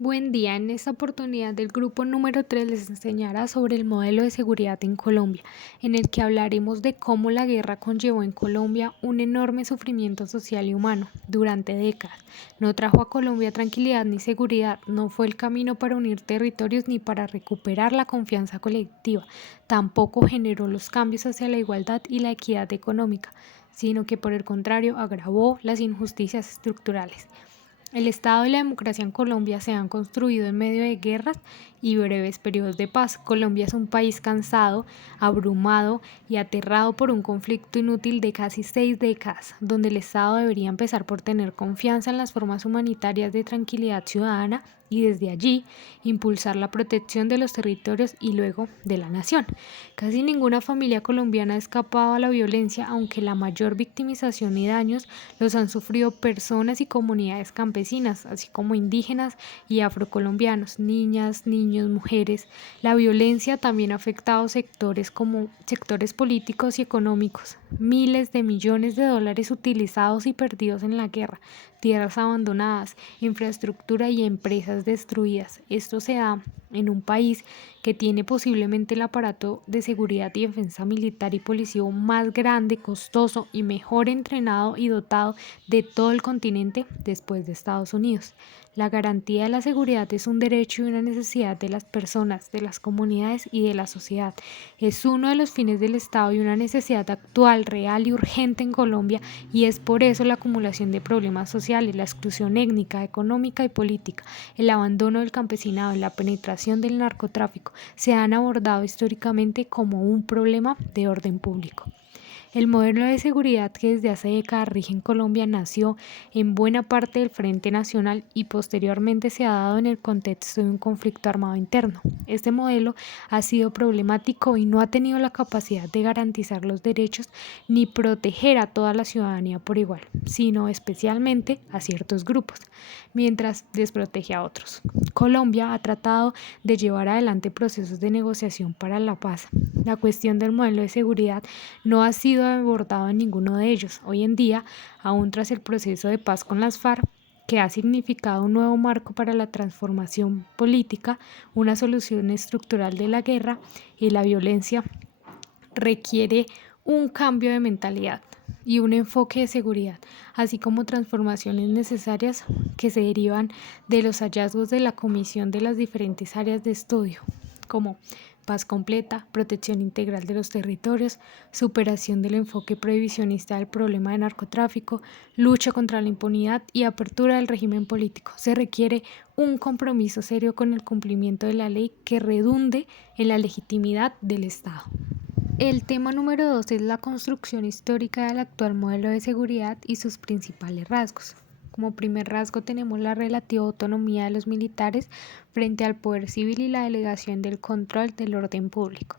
Buen día, en esta oportunidad del grupo número 3 les enseñará sobre el modelo de seguridad en Colombia, en el que hablaremos de cómo la guerra conllevó en Colombia un enorme sufrimiento social y humano durante décadas. No trajo a Colombia tranquilidad ni seguridad, no fue el camino para unir territorios ni para recuperar la confianza colectiva, tampoco generó los cambios hacia la igualdad y la equidad económica, sino que por el contrario agravó las injusticias estructurales. El Estado y la democracia en Colombia se han construido en medio de guerras y breves periodos de paz. Colombia es un país cansado, abrumado y aterrado por un conflicto inútil de casi 6 décadas, donde el Estado debería empezar por tener confianza en las formas humanitarias de tranquilidad ciudadana y desde allí impulsar la protección de los territorios y luego de la nación. Casi ninguna familia colombiana ha escapado a la violencia, aunque la mayor victimización y daños los han sufrido personas y comunidades campesinas, así como indígenas y afrocolombianos, niñas, niños, mujeres. La violencia también ha afectado sectores como sectores políticos y económicos. Miles de millones de dólares utilizados y perdidos en la guerra, tierras abandonadas, infraestructura y empresas destruidas. Esto se da en un país que tiene posiblemente el aparato de seguridad y defensa militar y policíaco más grande, costoso y mejor entrenado y dotado de todo el continente después de Estados Unidos. La garantía de la seguridad es un derecho y una necesidad de las personas, de las comunidades y de la sociedad. Es uno de los fines del Estado y una necesidad actual, real y urgente en Colombia, y es por eso la acumulación de problemas sociales, la exclusión étnica, económica y política, el abandono del campesinado y la penetración del narcotráfico se han abordado históricamente como un problema de orden público. El modelo de seguridad que desde hace décadas rige en Colombia nació en buena parte del Frente Nacional y posteriormente se ha dado en el contexto de un conflicto armado interno. Este modelo ha sido problemático y no ha tenido la capacidad de garantizar los derechos ni proteger a toda la ciudadanía por igual, sino especialmente a ciertos grupos, mientras desprotege a otros. Colombia ha tratado de llevar adelante procesos de negociación para la paz. La cuestión del modelo de seguridad no ha sido abordado en ninguno de ellos. Hoy en día, aún tras el proceso de paz con las FARC, que ha significado un nuevo marco para la transformación política, una solución estructural de la guerra y la violencia, requiere un cambio de mentalidad y un enfoque de seguridad, así como transformaciones necesarias que se derivan de los hallazgos de la Comisión de las diferentes áreas de estudio, como paz completa, protección integral de los territorios, superación del enfoque prohibicionista del problema de narcotráfico, lucha contra la impunidad y apertura del régimen político. Se requiere un compromiso serio con el cumplimiento de la ley que redunde en la legitimidad del Estado. El tema número 2 es la construcción histórica del actual modelo de seguridad y sus principales rasgos. Como primer rasgo tenemos la relativa autonomía de los militares frente al poder civil y la delegación del control del orden público.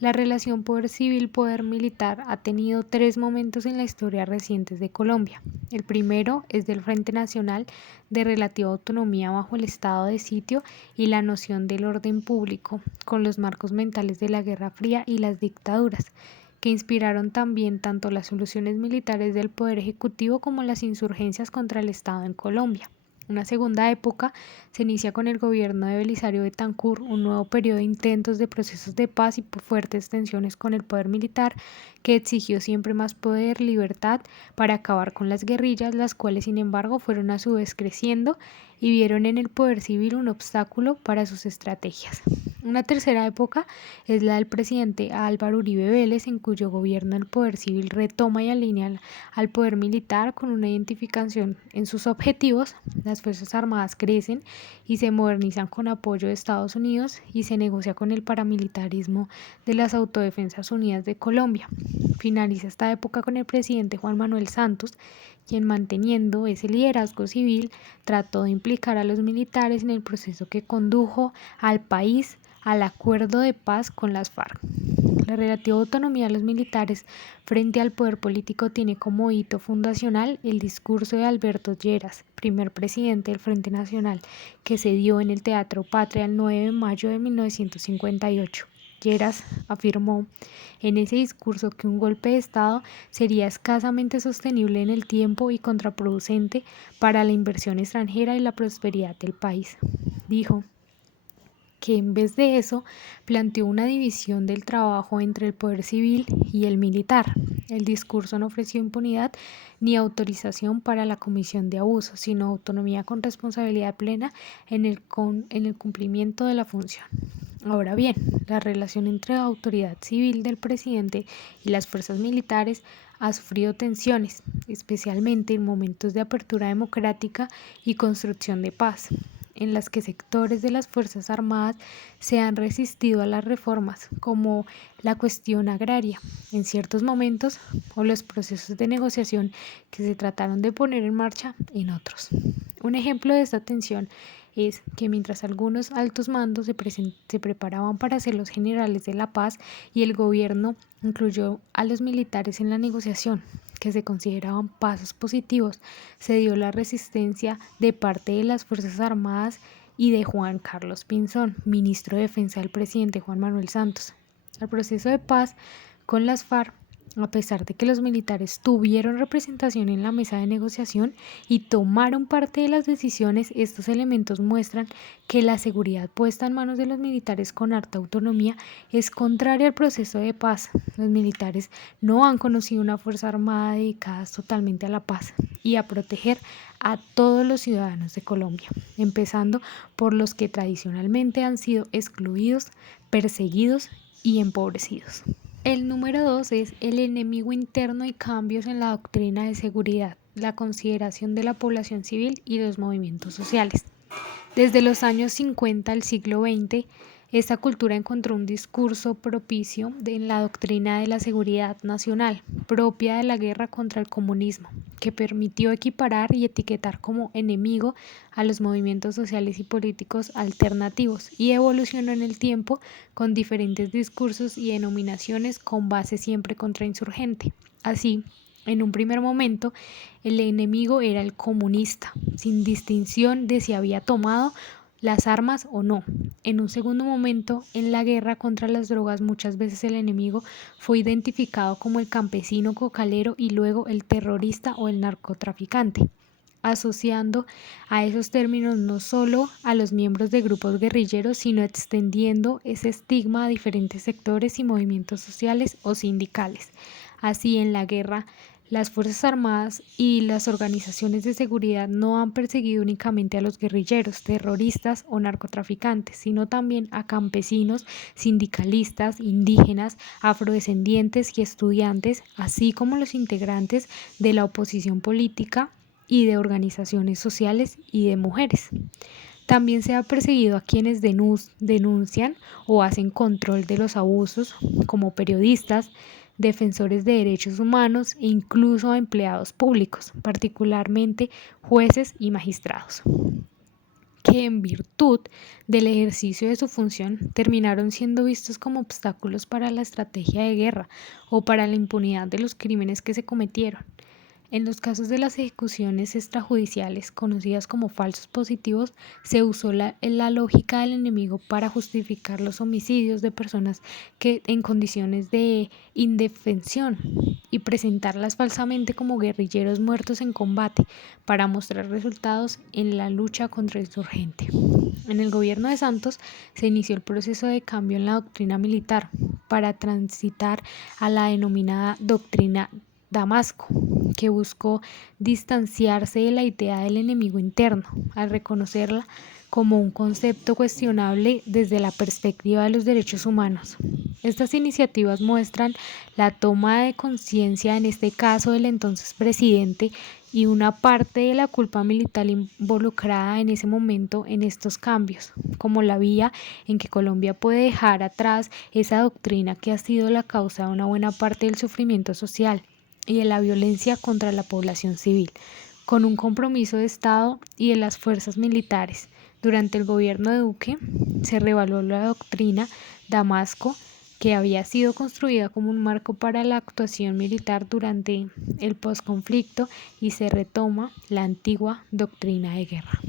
La relación poder civil-poder militar ha tenido tres momentos en la historia recientes de Colombia. El primero es del Frente Nacional de relativa autonomía bajo el estado de sitio y la noción del orden público, con los marcos mentales de la Guerra Fría y las dictaduras, que inspiraron también tanto las soluciones militares del Poder Ejecutivo como las insurgencias contra el Estado en Colombia. Una segunda época se inicia con el gobierno de Belisario Betancur, un nuevo periodo de intentos de procesos de paz y por fuertes tensiones con el poder militar, que exigió siempre más poder, libertad para acabar con las guerrillas, las cuales sin embargo fueron a su vez creciendo y vieron en el poder civil un obstáculo para sus estrategias. Una tercera época es la del presidente Álvaro Uribe Vélez, en cuyo gobierno el poder civil retoma y alinea al poder militar con una identificación en sus objetivos. Las Fuerzas Armadas crecen y se modernizan con apoyo de Estados Unidos y se negocia con el paramilitarismo de las Autodefensas Unidas de Colombia. Finaliza esta época con el presidente Juan Manuel Santos, quien manteniendo ese liderazgo civil trató de implicar a los militares en el proceso que condujo al país al acuerdo de paz con las FARC. La relativa autonomía de los militares frente al poder político tiene como hito fundacional el discurso de Alberto Lleras, primer presidente del Frente Nacional, que se dio en el Teatro Patria el 9 de mayo de 1958. Lleras afirmó en ese discurso que un golpe de Estado sería escasamente sostenible en el tiempo y contraproducente para la inversión extranjera y la prosperidad del país. Dijo que en vez de eso planteó una división del trabajo entre el poder civil y el militar. El discurso no ofreció impunidad ni autorización para la comisión de abusos, sino autonomía con responsabilidad plena en el cumplimiento de la función. Ahora bien, la relación entre la autoridad civil del presidente y las fuerzas militares ha sufrido tensiones, especialmente en momentos de apertura democrática y construcción de paz, en las que sectores de las Fuerzas Armadas se han resistido a las reformas, como la cuestión agraria, en ciertos momentos, o los procesos de negociación que se trataron de poner en marcha en otros. Un ejemplo de esta tensión es que mientras algunos altos mandos se preparaban para ser los generales de la paz y el gobierno incluyó a los militares en la negociación, que se consideraban pasos positivos, se dio la resistencia de parte de las Fuerzas Armadas y de Juan Carlos Pinzón, ministro de Defensa del presidente Juan Manuel Santos. El proceso de paz con las FARC, a pesar de que los militares tuvieron representación en la mesa de negociación y tomaron parte de las decisiones, estos elementos muestran que la seguridad puesta en manos de los militares con harta autonomía es contraria al proceso de paz. Los militares no han conocido una fuerza armada dedicada totalmente a la paz y a proteger a todos los ciudadanos de Colombia, empezando por los que tradicionalmente han sido excluidos, perseguidos y empobrecidos. El número 2 es el enemigo interno y cambios en la doctrina de seguridad, la consideración de la población civil y los movimientos sociales. Desde los años 50 del siglo XX, esta cultura encontró un discurso propicio en la doctrina de la seguridad nacional, propia de la guerra contra el comunismo, que permitió equiparar y etiquetar como enemigo a los movimientos sociales y políticos alternativos y evolucionó en el tiempo con diferentes discursos y denominaciones con base siempre contrainsurgente. Así, en un primer momento, el enemigo era el comunista, sin distinción de si había tomado las armas o no. En un segundo momento, en la guerra contra las drogas, muchas veces el enemigo fue identificado como el campesino cocalero y luego el terrorista o el narcotraficante, asociando a esos términos no solo a los miembros de grupos guerrilleros, sino extendiendo ese estigma a diferentes sectores y movimientos sociales o sindicales. Así, en la guerra, las Fuerzas Armadas y las organizaciones de seguridad no han perseguido únicamente a los guerrilleros, terroristas o narcotraficantes, sino también a campesinos, sindicalistas, indígenas, afrodescendientes y estudiantes, así como los integrantes de la oposición política y de organizaciones sociales y de mujeres. También se ha perseguido a quienes denuncian o hacen control de los abusos, como periodistas, defensores de derechos humanos e incluso a empleados públicos, particularmente jueces y magistrados, que en virtud del ejercicio de su función terminaron siendo vistos como obstáculos para la estrategia de guerra o para la impunidad de los crímenes que se cometieron. En los casos de las ejecuciones extrajudiciales, conocidas como falsos positivos, se usó la lógica del enemigo para justificar los homicidios de personas que en condiciones de indefensión y presentarlas falsamente como guerrilleros muertos en combate para mostrar resultados en la lucha contra el insurgente. En el gobierno de Santos se inició el proceso de cambio en la doctrina militar para transitar a la denominada doctrina Damasco, que buscó distanciarse de la idea del enemigo interno, al reconocerla como un concepto cuestionable desde la perspectiva de los derechos humanos. Estas iniciativas muestran la toma de conciencia, en este caso del entonces presidente, y una parte de la culpa militar involucrada en ese momento en estos cambios, como la vía en que Colombia puede dejar atrás esa doctrina que ha sido la causa de una buena parte del sufrimiento social y de la violencia contra la población civil, con un compromiso de Estado y de las fuerzas militares. Durante el gobierno de Duque se reevaluó la doctrina Damasco, que había sido construida como un marco para la actuación militar durante el posconflicto, y se retoma la antigua doctrina de guerra.